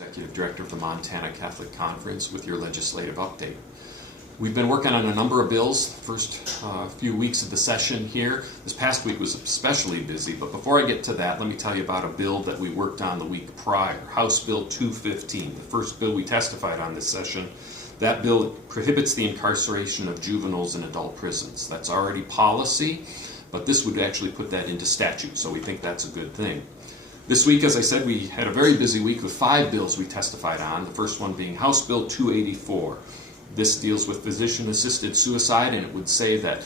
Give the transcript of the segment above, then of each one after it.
Executive Director of the Montana Catholic Conference with your legislative update. We've been working on a number of bills the first few weeks of the session here. This past week was especially busy, but before I get to that, let me tell you about a bill that we worked on the week prior, House Bill 215, the first bill we testified on this session. That bill prohibits the incarceration of juveniles in adult prisons. That's already policy, but this would actually put that into statute, so we think that's a good thing. This week, as I said, we had a very busy week with 5 bills we testified on, the first one being House Bill 284. This deals with physician-assisted suicide, and it would say that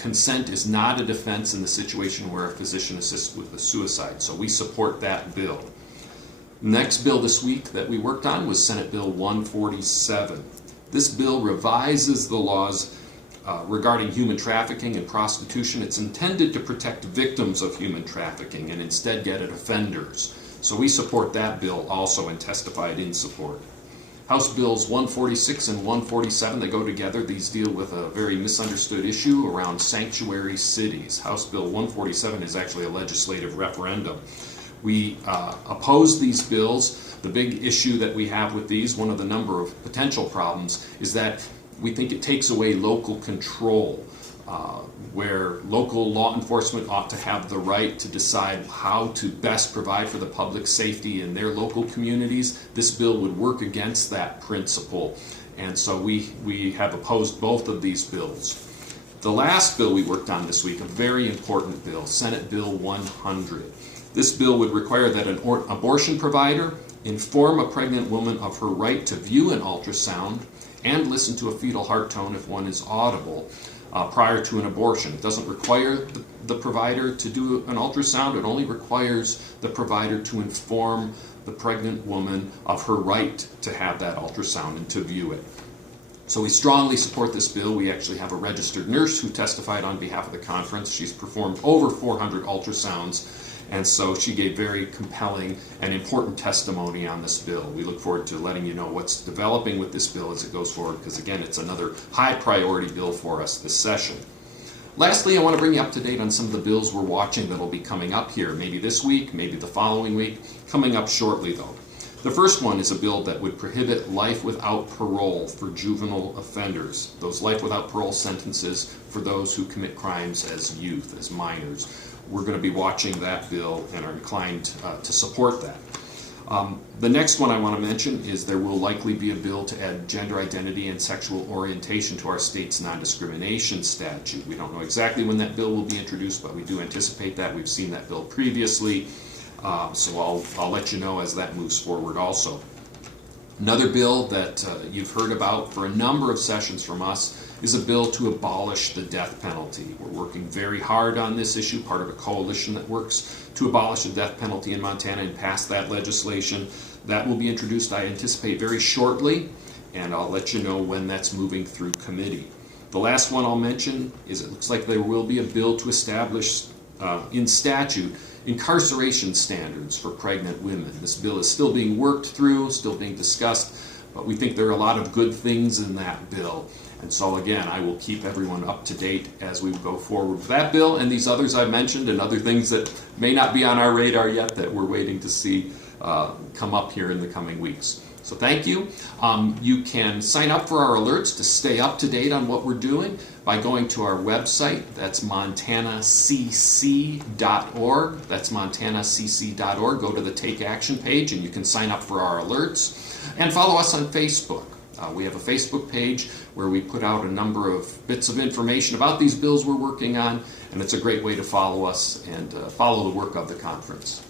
consent is not a defense in the situation where a physician assists with a suicide, so we support that bill. Next bill this week that we worked on was Senate Bill 147. This bill revises the laws regarding human trafficking and prostitution. It's intended to protect victims of human trafficking and instead get at offenders. So we support that bill also and testified in support. House Bills 146 and 147, they go together. These deal with a very misunderstood issue around sanctuary cities. House Bill 147 is actually a legislative referendum. We oppose these bills. The big issue that we have with these, one of the number of potential problems, is that we think it takes away local control, where local law enforcement ought to have the right to decide how to best provide for the public safety in their local communities. This bill would work against that principle, and so we have opposed both of these bills. The last bill we worked on this week, a very important bill, Senate Bill 100. This bill would require that an abortion provider inform a pregnant woman of her right to view an ultrasound and listen to a fetal heart tone if one is audible prior to an abortion. It doesn't require the provider to do an ultrasound. It only requires the provider to inform the pregnant woman of her right to have that ultrasound and to view it. So we strongly support this bill. We actually have a registered nurse who testified on behalf of the conference. She's performed over 400 ultrasounds, and so she gave very compelling and important testimony on this bill. We look forward to letting you know what's developing with this bill as it goes forward, because again, it's another high priority bill for us this session. Lastly, I want to bring you up to date on some of the bills we're watching that will be coming up here, maybe this week, maybe the following week, coming up shortly though. The first one is a bill that would prohibit life without parole for juvenile offenders, those life without parole sentences for those who commit crimes as youth, as minors. We're going to be watching that bill and are inclined to support that. The next one I want to mention is there will likely be a bill to add gender identity and sexual orientation to our state's non-discrimination statute. We don't know exactly when that bill will be introduced, but we do anticipate that. We've seen that bill previously, so I'll let you know as that moves forward also. Another bill that you've heard about for a number of sessions from us is a bill to abolish the death penalty. We're working very hard on this issue, part of a coalition that works to abolish the death penalty in Montana and pass that legislation. That will be introduced, I anticipate, very shortly, and I'll let you know when that's moving through committee. The last one I'll mention is it looks like there will be a bill to establish in statute incarceration standards for pregnant women. This bill is still being worked through, still being discussed, but we think there are a lot of good things in that bill. And so again, I will keep everyone up to date as we go forward with that bill and these others I've mentioned and other things that may not be on our radar yet that we're waiting to see come up here in the coming weeks. So thank you. You can sign up for our alerts to stay up to date on what we're doing by going to our website. That's montanacc.org. That's montanacc.org. Go to the Take Action page and you can sign up for our alerts. And follow us on Facebook. We have a Facebook page where we put out a number of bits of information about these bills we're working on, and it's a great way to follow us and follow the work of the conference.